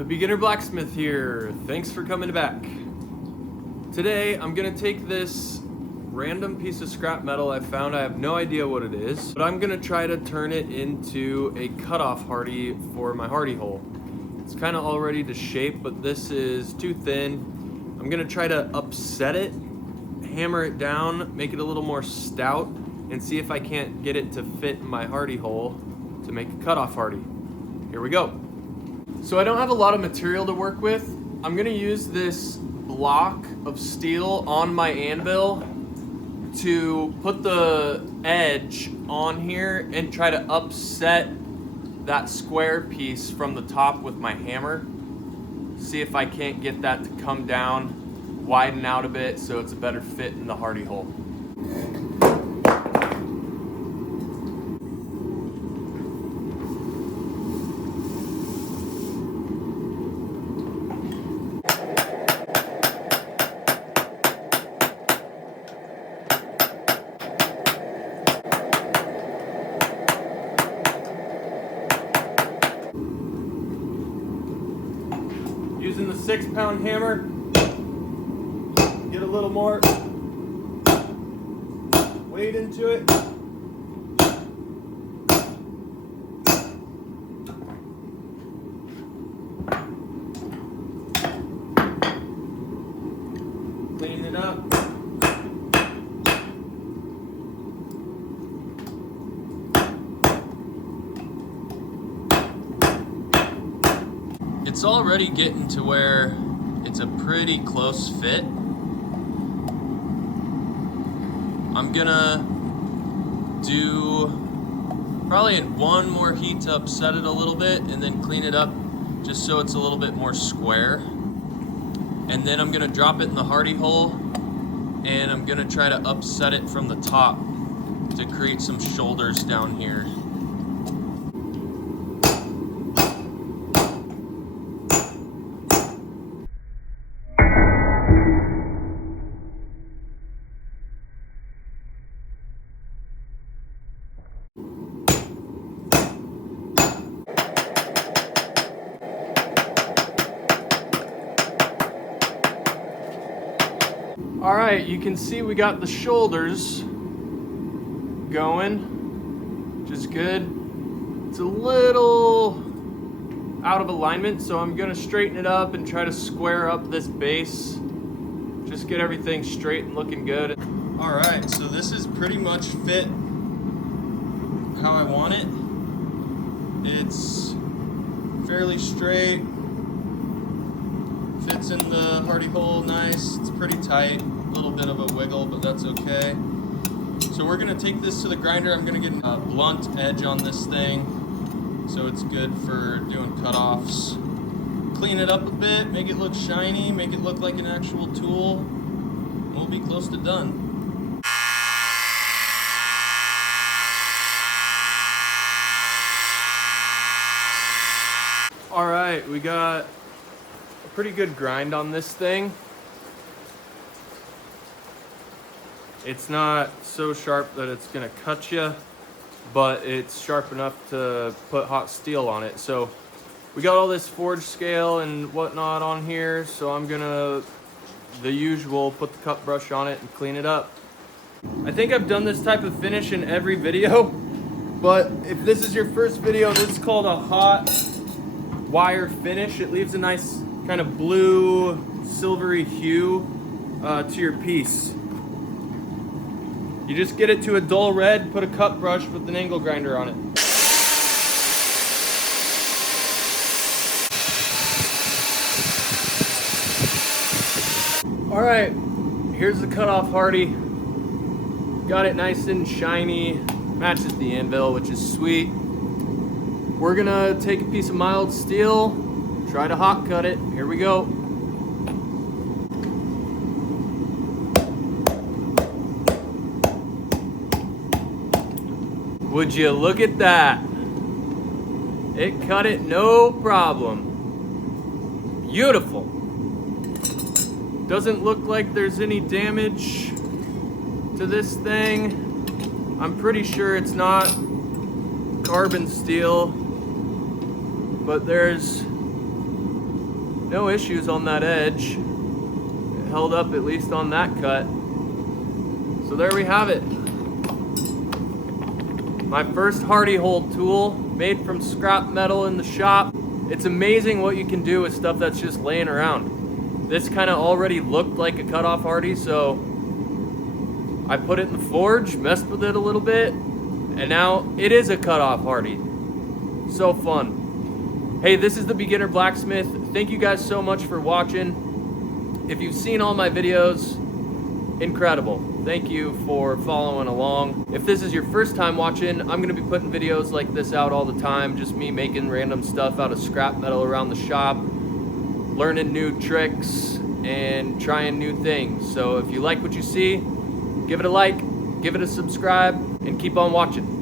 The Beginner Blacksmith here. Thanks for coming back. Today I'm gonna take this random piece of scrap metal I found. I have no idea what it is, but I'm gonna try to turn it into a cutoff hardy for my hardy hole. It's kind of all ready to shape, but this is too thin. I'm gonna try to upset it, hammer it down, make it a little more stout, and see if I can't get it to fit in my hardy hole to make a cutoff hardy. Here we go. So I don't have a lot of material to work with. I'm gonna use this block of steel on my anvil to put the edge on here and try to upset that square piece from the top with my hammer. See if I can't get that to come down, widen out a bit so it's a better fit in the hardy hole. Using the 6-pound hammer, get a little more weight into it. Clean it up. It's already getting to where it's a pretty close fit. I'm gonna do probably one more heat to upset it a little bit and then clean it up just so it's a little bit more square. And then I'm gonna drop it in the hardy hole and I'm gonna try to upset it from the top to create some shoulders down here. All right, you can see we got the shoulders going, which is good. It's a little out of alignment, so I'm gonna straighten it up and try to square up this base. Just get everything straight and looking good. All right, so this is pretty much fit how I want it. It's fairly straight. Fits in the hardy hole nice. It's pretty tight, a little bit of a wiggle, but that's okay. So we're gonna take this to the grinder. I'm gonna get a blunt edge on this thing so it's good for doing cutoffs. Clean it up a bit, make it look shiny, make it look like an actual tool. We'll be close to done. All right, we got pretty good grind on this thing. It's not so sharp that it's gonna cut you, but it's sharp enough to put hot steel on it. So we got all this forge scale and whatnot on here, so I'm gonna, the usual, put the cut brush on it and clean it up. I think I've done this type of finish in every video, but if this is your first video, this is called a hot wire finish. It leaves a nice kind of blue, silvery hue to your piece. You just get it to a dull red, put a cut brush with an angle grinder on it. All right, here's the cutoff hardy. Got it nice and shiny, matches the anvil, which is sweet. We're gonna take a piece of mild steel, try to hot cut it. Here we go. Would you look at that? It cut it no problem. Beautiful. Doesn't look like there's any damage to this thing. I'm pretty sure it's not carbon steel, but there's no issues on that edge. It held up at least on that cut. So there we have it. My first hardy hold tool, made from scrap metal in the shop. It's amazing what you can do with stuff that's just laying around. This kind of already looked like a cutoff hardy, so I put it in the forge, messed with it a little bit, and now it is a cutoff hardy. So fun. Hey, this is the Beginner Blacksmith. Thank you guys so much for watching. If you've seen all my videos, incredible. Thank you for following along. If this is your first time watching, I'm gonna be putting videos like this out all the time, just me making random stuff out of scrap metal around the shop, learning new tricks, and trying new things. So if you like what you see, give it a like, give it a subscribe, and keep on watching.